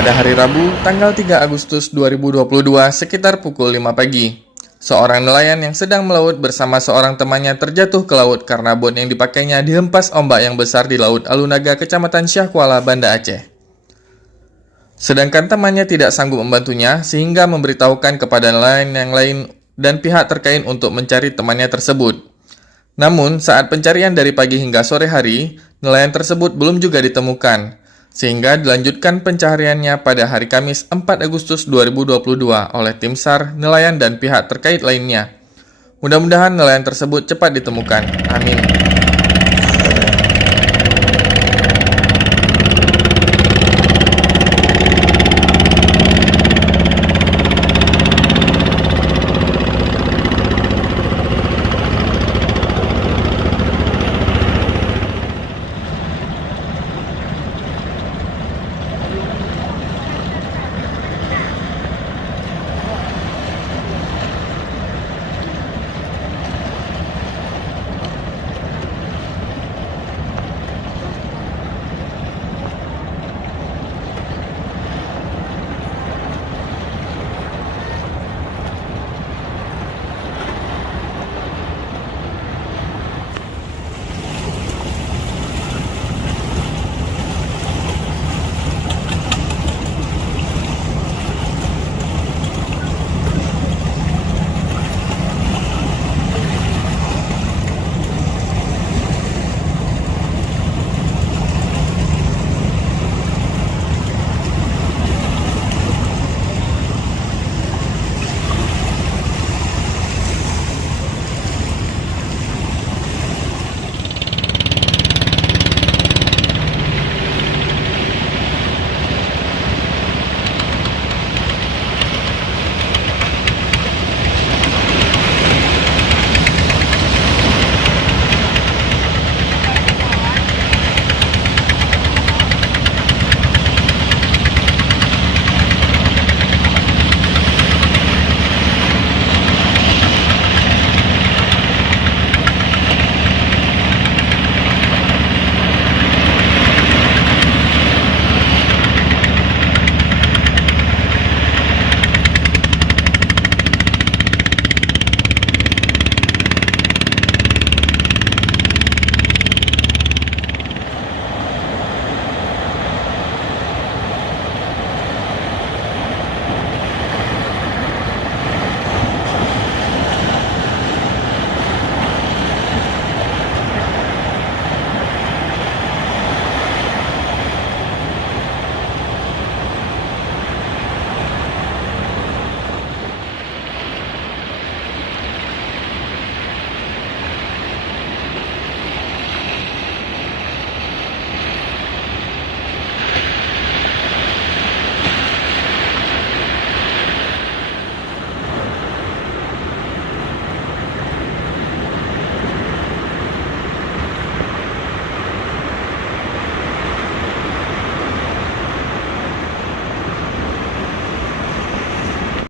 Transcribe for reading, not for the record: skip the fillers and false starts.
Pada hari Rabu, tanggal 3 Agustus 2022 sekitar pukul 5 pagi, seorang nelayan yang sedang melaut bersama seorang temannya terjatuh ke laut karena bot yang dipakainya dihempas ombak yang besar di Laut Alunaga, Kecamatan Syahkuala, Banda Aceh. Sedangkan temannya tidak sanggup membantunya sehingga memberitahukan kepada nelayan yang lain dan pihak terkait untuk mencari temannya tersebut. Namun, saat pencarian dari pagi hingga sore hari, nelayan tersebut belum juga ditemukan, sehingga dilanjutkan pencariannya pada hari Kamis 4 Agustus 2022 oleh tim SAR, nelayan, dan pihak terkait lainnya. Mudah-mudahan nelayan tersebut cepat ditemukan. Amin.